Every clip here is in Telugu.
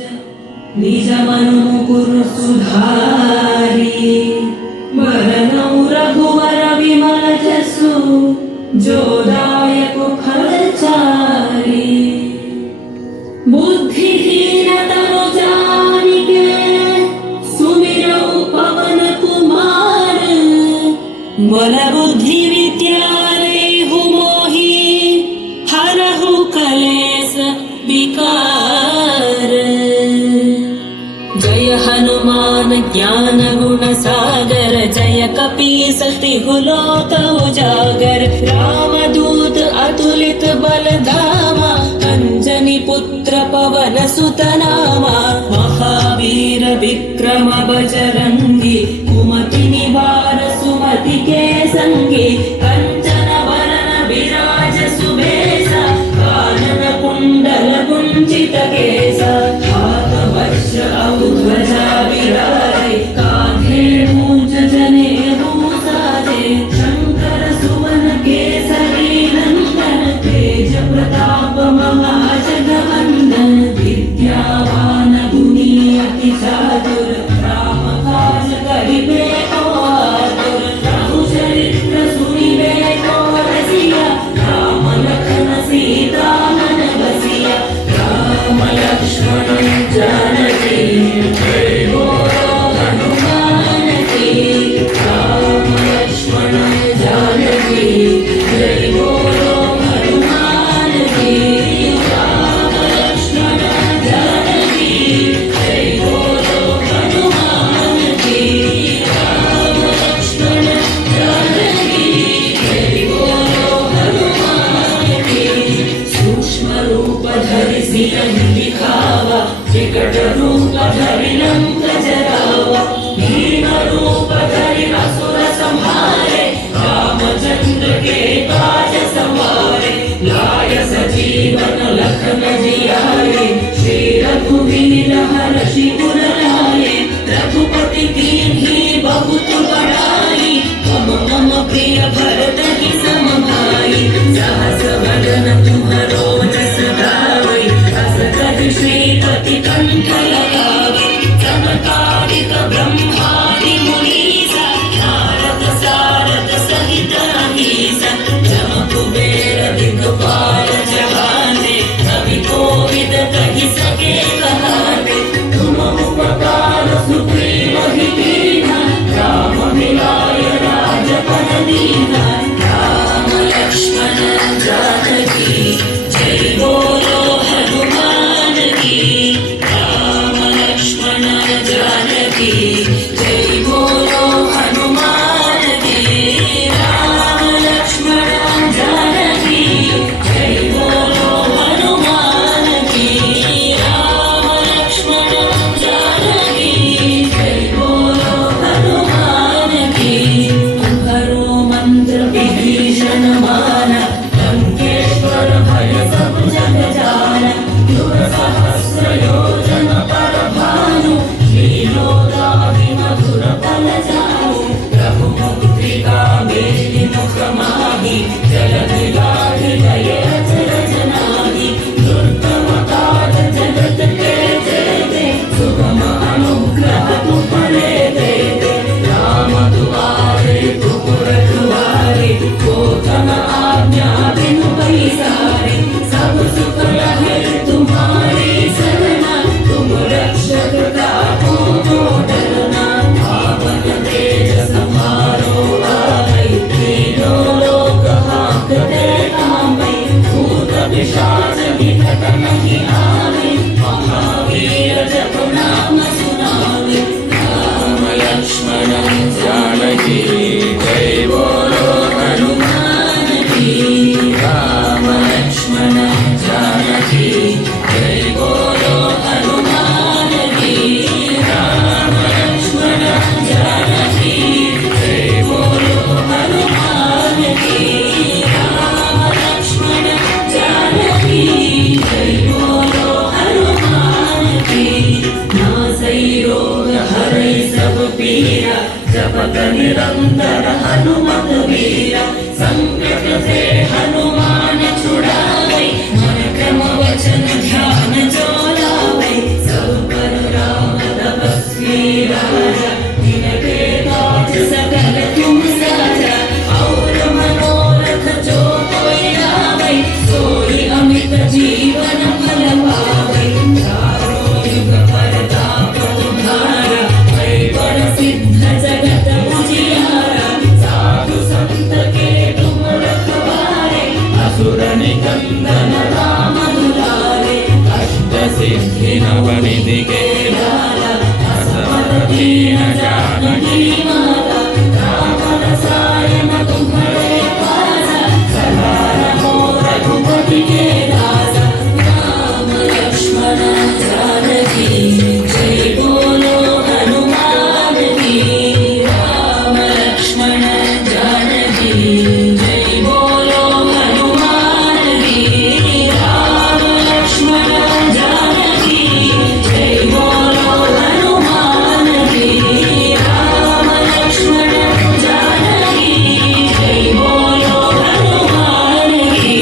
निज मनु कुरु सुधारी वरनौ रघुवर विमल जसु जो दायक फलचारी बुद्धिहीन तनु जानिके सुमिरौ पवन कुमार बल बुद्धि विद्या देहु मोहि हरहु कलेश विकार जय हनुमान ज्ञान गुण सागर जय कपीस तिहु लोक उजागर रामदूत अतुलित बल धामा अंजनी पुत्र पवन सुत नामा महावीर विक्रम बजरंगी कुमति निवार सुमति के संगी कंचन वरन विराज सुबेसा कानन कुंडल कुंचित केसा हाथ वज्र ध्वजा विराजे कांधे मूंज जनेऊ साजे शंकर सुवन केसरी नंदन तेज प्रताप महाजगवंदन विद्यावान गुणी अति चातुर राम काज करिबे को आतुर प्रभु चरित्र सुनिबे को रसिया राम लखन सीता मन बसिया राम लक्ष्मण जानकी जय बोलो हनुमान की राम लक्ष्मण जानकी जय बोलो हनुमान की राम लक्ष्मण जानकी जय बोलो हनुमान की राम लक्ष्मण जानकी जय बोलो हनुमान की सूक्ष्म रूप धरि सियहि दिखावा विकट रूप धरि लंक जरावा भीम रूप धरि असुर संहारे रामचंद्र के काज सवारे लाय सजीवन लखन जियाए श्री रघुवीर हर्षि उर लाए रघुपति कीन्ही बहुत बड़ाई मम मम प्रिय भरत ही सम भाई सहस वदन तुम्हरो जस गावै अस कहि श्रीपति कंठ लगावै चमत्कारिक ब्रह्मादि मुनीसा नारद सारद सहित अहीसा जम कुबेर दिगपाल जहाने कवि कोविद कहि सके कहाते तुम उपकार सुग्रीव ही कीन्हा राम मिलाय राजपद दीन्हा राम लक्ष्मण जानकी जय बोलो हनुमान की राम लक्ष्मण जानकी जय बोलो हनुमान की राम लक्ष्मण जानकी जय बोलो हनुमान की राम लक्ष्मण जानकी जय बोलो हनुमान की तुम्हारो मंत्र विभीषण माना लंकेश्वर भय सब जग जाना युग सहस्र योजन पर भानु लीलोदाहि मधुर फल जानु प्रभु मुक्तिका मेलि मुख माहि जलधि लाहि जय अचरज नाहि दुर्गम काज जगत के जेते सुगम अनुग्रह तुमरे देते राम दुआरे तुम रखवारे को तन आज्ञा बिनु पैसारे सब सुख लहे तुम्हारी सरना तुम रक्षक ताको जो डरना आपन तेज समारो आए तीनों लोक हांकते कांपे भूत पिशाच निकट नहीं आवे महावीर जप नाम सुनावे राम लक्ष्मण जानकी जय बोलो हनुमान की राम लक्ष्मण जानकी जय बोलो हनुमान की राम लक्ष्मण जानकी जय बोलो हनुमान की राम लक्ष्मण जानकी जय बोलो हनुमान की नासै रोग हरै सब पीरा जपत निरंतर हनुमत वीरा संकट से हनुमान छुड़ावे मन क्रम वचन ध्यान जो लावे सब सिद्धि नवनिधि के लाला असमति न जानकी माता राम रसायन तुम्हारे पासा सदा रहो रघुपति के दासा राम लक्ष्मण जानकी जय बोलो हनुमान की राम लक्ष्मण जानकी जय बोलो हनुमान की राम लक्ष्मण जानकी जय बोलो हनुमान की राम लक्ष्मण जानकी जय बोलो हनुमान की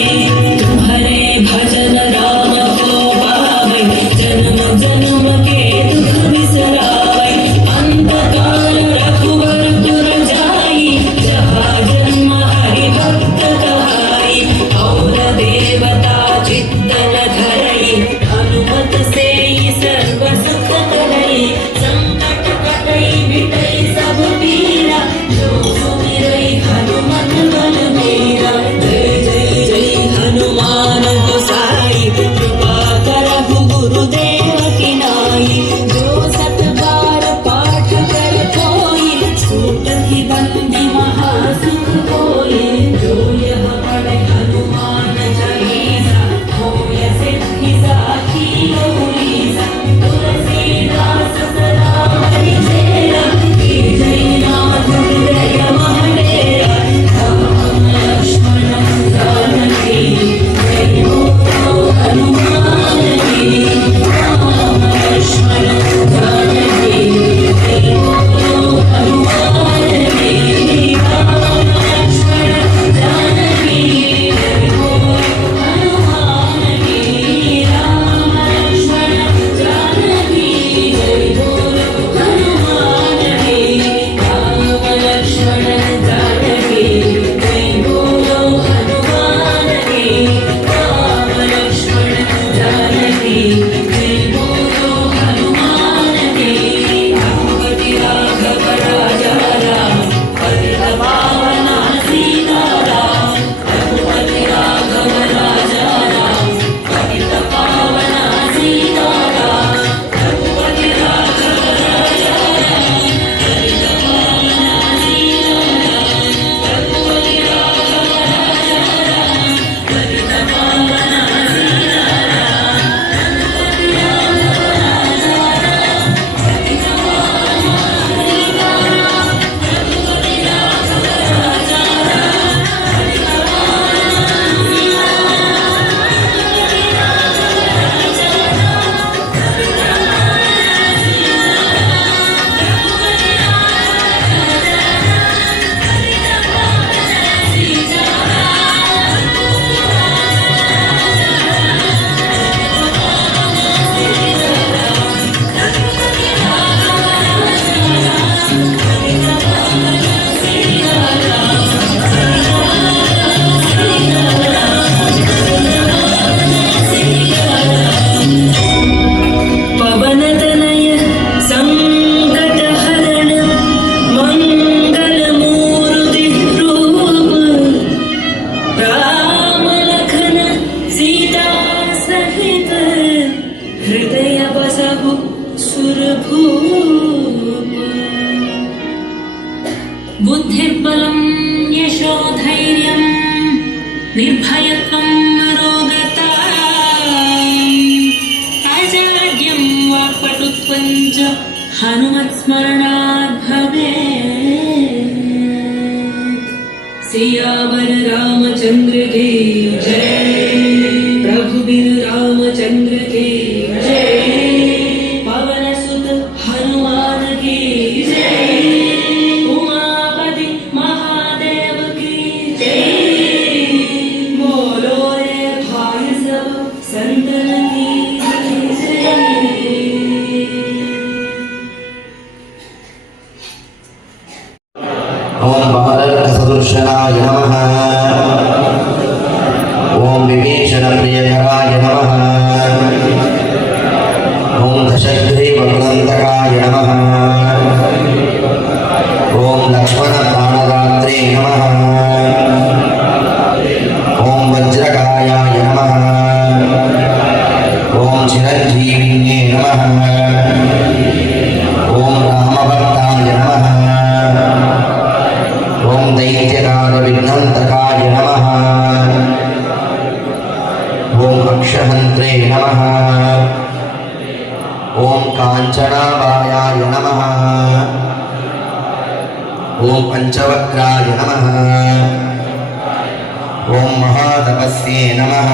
तुम्हारे भजन राम को पावे जन्म जन्म के दुख बिसरावे अंत काल रघुवर पुर जाई जहाँ जन्म हरि भक्त कहाई और देवता चित्तन धरई हनुमत से ही सर्व सुख करई संकट कटई मिटई सब पीरा जो सुमिरई हनुमत बल मेरा जय जय जय हनुमान गोसाई कृपा करहु गुरुदेव की नाई जो सत बार पाठ कर कोई सूट ही बंदी महासुख होई जो यह पढ़े हनुमान चालीसा होय सिद्धि साखी गौरीसा तुलसीदास सदा हरि चेरा की जय नाथ हृदय महडेरा राम लक्ष्मण जानकी जय बोलो हनुमान की राम लक्ष्मण जानकी जय बोलो हनुमान की राम लक्ष्मण जानकी जय बोलो हनुमान की राम लक्ष्मण जानकी जय बोलो हनुमान की राम लक्ष्मण जानकी जय बोलो हनुमान की राम लक्ष्मण जानकी जय बोलो हनुमान की रघुपति राघव राजा राम पतित पावना सीताराम रघुपति राघव राजा राम पतित पावना सीताराम रघुपति राघव राजा राम पतित पावना सीताराम रघुपति राघव राजा राम पतित पावना सीताराम रघुपति राघव राजा राम पतित पावना सीताराम रघुपति राघव राजा पवन तनय संकट हरण मंगल मूर्ति रूप राम लखन सीता सहित हृदय बसहु सुरभूप बुद्धिर्बलं यशोधैर्यं निर्भयत्वं रोगता अजाड्यं वाक्पटुत्वं च हनुमत्स्मरणात् भवेत् सियावर रामचंद्र की जय प्रभु बिन रामचंद्र की जय पवन सुत हनुमान की जय उमापति महादेव की जय बोलो रे भाई सब संतन की जय। ओम बालरसदृशनाय नमः। ओम विभीषणप्रियकराय नमः। ओम दशग्रीवकुलन्तकाय नमः। ओम लक्ष्मणप्राणदात्रे नमः। ओम वज्रकायाय नमः। ओम चिरञ्जीवी रामचन्द्रप्रिये नमः ॐ रामभक्ताय नमः ॐ दैत्यकालविघ्नन्तकाय नमः ॐ अक्षहन्त्रे नमः ॐ काञ्चनाभायाय नमः ॐ पञ्चवक्राय नमः ॐ महातपस्ये नमः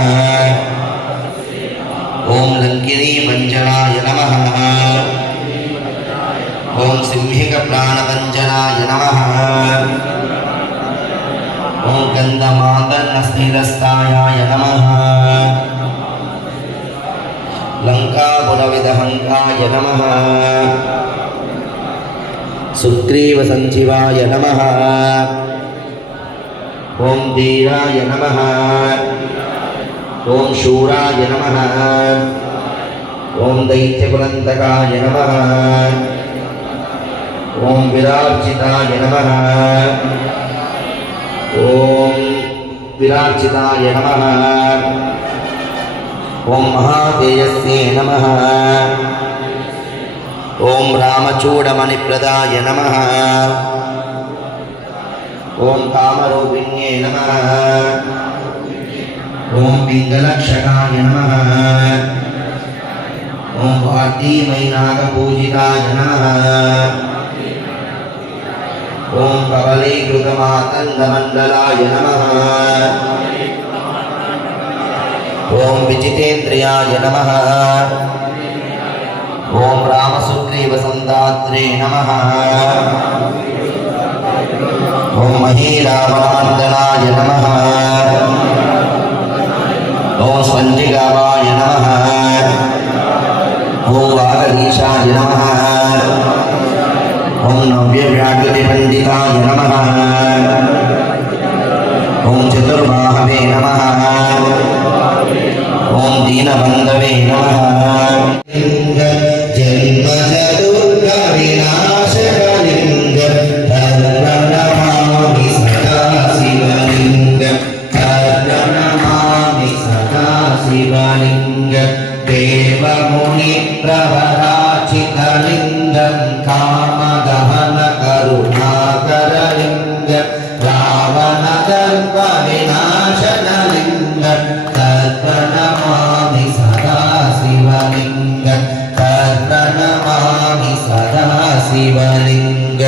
ॐ लङ्किनीपञ्चनाय नमः ॐ सिंहिकप्राणपञ्चनाय नमः ॐ गन्धमादन्नस्निरस्तायाय नमः लङ्कापुरविदहङ्काय नमः सुग्रीवसञ्जीवाय नमः ॐ धीराय नमः ॐ शूराय नमः ॐ दैत्यकुलन्तकाय नमः ॐ विरार्चिताय नमः ॐ विरार्चिताय नमः ॐ महातेजस्ये नमः ॐ रामचूडमणिप्रदाय नमः ॐ कामरूपिण्ये नमः ॐ पिङ्गलक्षकाय नमः ॐ वार्तीमैनाकपूजिताय नमः ॐ कवलीकृतमातङ्गमण्डलाय नमः ॐ विजितेन्द्रियाय नमः ॐ रामसुग्रीवसन्दात्रे नमः ॐ महीरावणार्दनाय नमः ॐ स्वञ्जिगावाय नमः ॐ वागीशाय नमः ॐ नव्यव्याकृतिपण्डिताय नमः ॐ चतुर्बाहवे नमः ॐ दीनबन्धवे नमः जन्मजदुर्गविनाशकलिङ्ग तर्पणमामि सदा शिवलिङ्ग तर्पणमामि सदा शिवलिङ्ग देवमुनिप्रवराचितलिङ्गं कामदहनकरुणाकरलिङ्ग रावणदर्पविनाशनलिङ्ग तर्पणमामि सदा शिवलिङ्ग तर्पणमामि सदा शिवलिङ्ग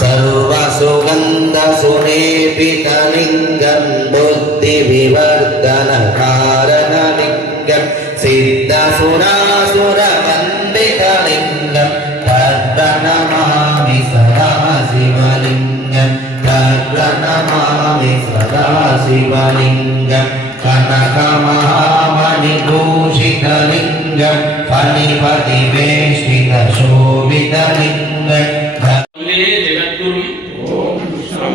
सर्वसुगन्धसुलेपितलिङ्गं बुद्धिविवर्धनकारणलिङ्गं सिद्धसुरासुरवन्दितलिङ्गं तर्पणमामि सदा शिवलिङ्गं तर्पणमामि सदा शिवलिङ्गं कनकमहामणिभूषितलिङ्गं फणिपतिवेष्टितशोभितलिङ्गं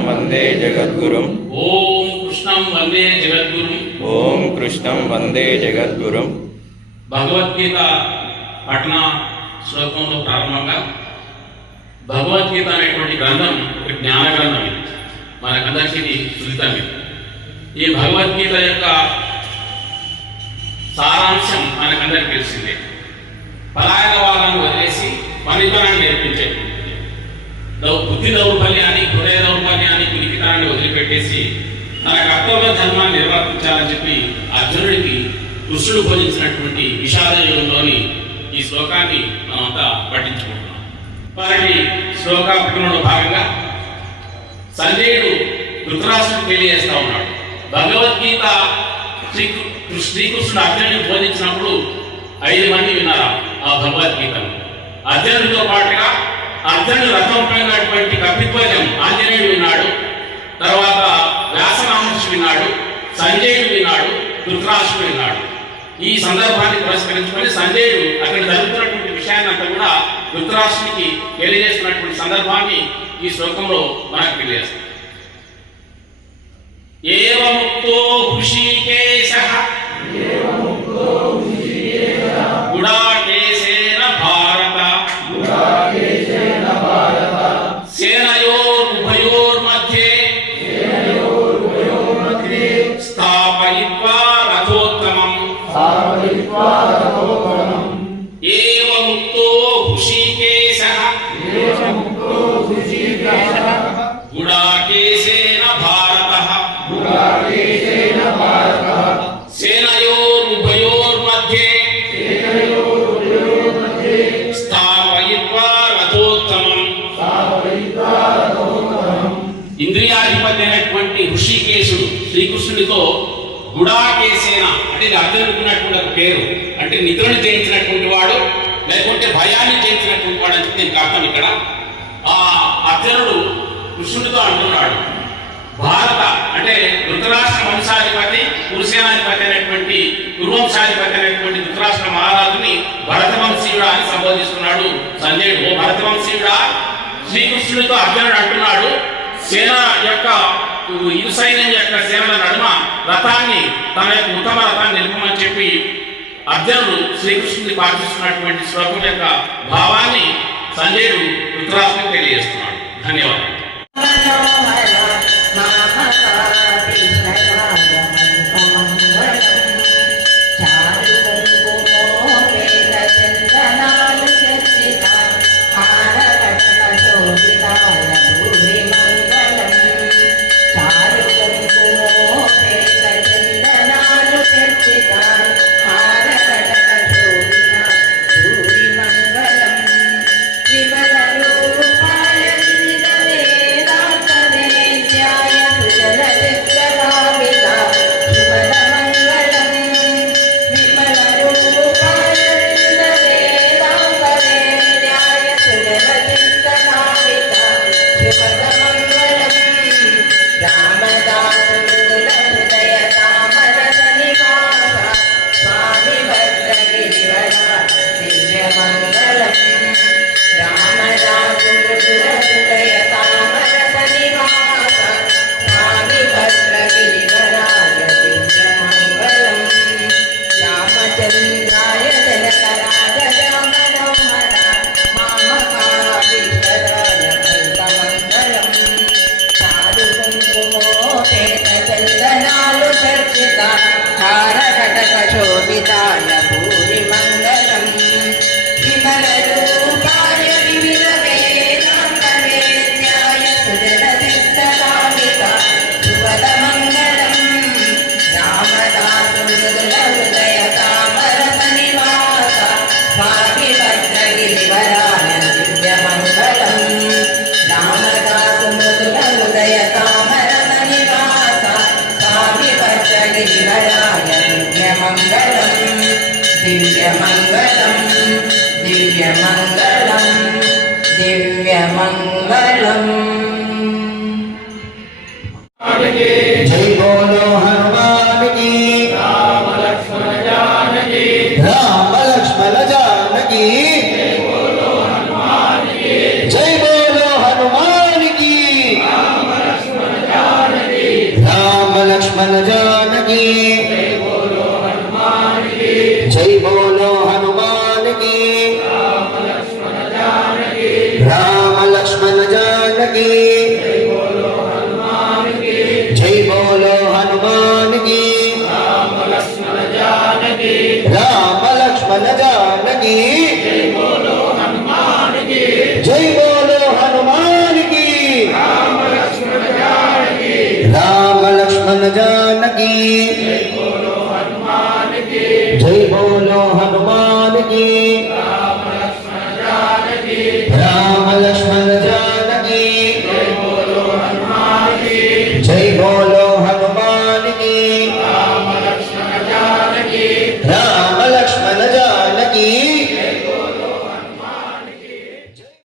वन्दे जगद्गुरुम् ओम कृष्णं वंदे जगद्गुरुं ॐ कृष्णं वन्दे जगद्गुरुम् భగవద్గీత పఠన శ్లోకంలో ప్రారంభంగా భగవద్గీత అనేటువంటి గ్రంథం ఒక జ్ఞాన గ్రంథం ఇది మనకందరికీ ఇది సులితం ఇది ఈ భగవద్గీత యొక్క సారాంశం మనకందరికీ తెలిసిందే పలాయనవాదాన్ని వదిలేసి పనితనాన్ని నేర్పించేది బుద్ధి దౌర్బల్యాన్ని హృదయ దౌర్బల్యాన్ని పిరికితనాన్ని వదిలిపెట్టేసి తన కర్తవ్య ధర్మాన్ని నిర్వర్తించాలని చెప్పి అర్జునుడికి కృష్ణుడు బోధించినటువంటి విషాద యుగంలోని ఈ శ్లోకాన్ని మనమంతా పఠించుకుంటున్నాం. వారికి శ్లోక పఠనంలో భాగంగా సంజయుడు ధృతరాష్ట్రుడికి తెలియజేస్తా ఉన్నాడు. భగవద్గీత శ్రీకృష్ణుడు అర్జునుడికి బోధించినప్పుడు 5 మంది విన్నారా ఆ భగవద్గీతను. అర్జునుడితో పాటుగా అర్జునుడు రథం పైనటువంటి కపిధ్వజం ఆంజనేయుడు విన్నాడు, తర్వాత వ్యాసరామహర్షి విన్నాడు, సంజయుడు విన్నాడు, ధృతరాష్ట్రుడు విన్నాడు. ఈ సందర్భాన్ని పురస్కరించుకొని సంజయుడు అక్కడ జరుగుతున్నటువంటి విషయాన్ని అంతా కూడా ధృతరాష్ట్రునికి తెలియజేస్తున్నటువంటి సందర్భాన్ని ఈ శ్లోకంలో మనకు తెలియజేస్తాం. ఏవముక్తో హృషీకేశః గుడాకేశేన భారత సేనయోరుభయోర్मध्ये స్థాపయిత్వా రథోత్తమం ఇంద్రియాధిపతి అయినటువంటి ఋషికేశుడు శ్రీకృష్ణుడితో గుడాకేసేన అంటే ఇది అర్జునుకున్నటువంటి ఒక పేరు, అంటే నిద్రను జయించినటువంటి వాడు లేకుంటే భయాన్ని జయించినటువంటి వాడు అని దీనికి అర్థం. ఇక్కడ ఆ అర్జునుడు కృష్ణుడితో అంటున్నాడు, భారత అంటే ధృతరాష్ట్ర వంశాధిపతి కురుసేనాధిపతి అయినటువంటి కురువంశాధిపతి అయినటువంటి ధృతరాష్ట్ర మహారాజుని భరతవంశీయుడా అని సంబోధిస్తున్నాడు సంజయుడు. ఓ భరతవంశీయుడా, శ్రీకృష్ణుడితో అర్జునుడు అంటున్నాడు, సేన యొక్క ఇరు సైన్యం యొక్క సేనల నడుమ రథాన్ని తన యొక్క ఉత్తమ రథాన్ని నిలుపమని చెప్పి అర్జునుడు శ్రీకృష్ణుడిని ప్రార్థిస్తున్నటువంటి శ్లోకం యొక్క భావాన్ని సంజయుడు ధృతరాష్ట్రునికి తెలియజేస్తున్నాడు. ధన్యవాదాలు. जय बोलो हनुमान की, राम लक्ष्मण जानकी, राम लक्ष्मण जानकी, जय बोलो हनुमान की, जय बोलो हनुमान की, राम लक्ष्मण जानकी, राम लक्ष्मण जानकी, जय बोलो हनुमान की, जय बोलो हनुमान की, राम लक्ष्मण जानकी, राम लक्ष्मण जानकी, जय बोलो हनुमान की, जय बोलो हनुमान की, राम लक्ष्मण जानकी, राम लक्ष्मण जानकी, जय बोलो हनुमान की, जय बोलो हनुमान की, राम लक्ष्मण जानकी, राम लक्ष्मण जानकी, जय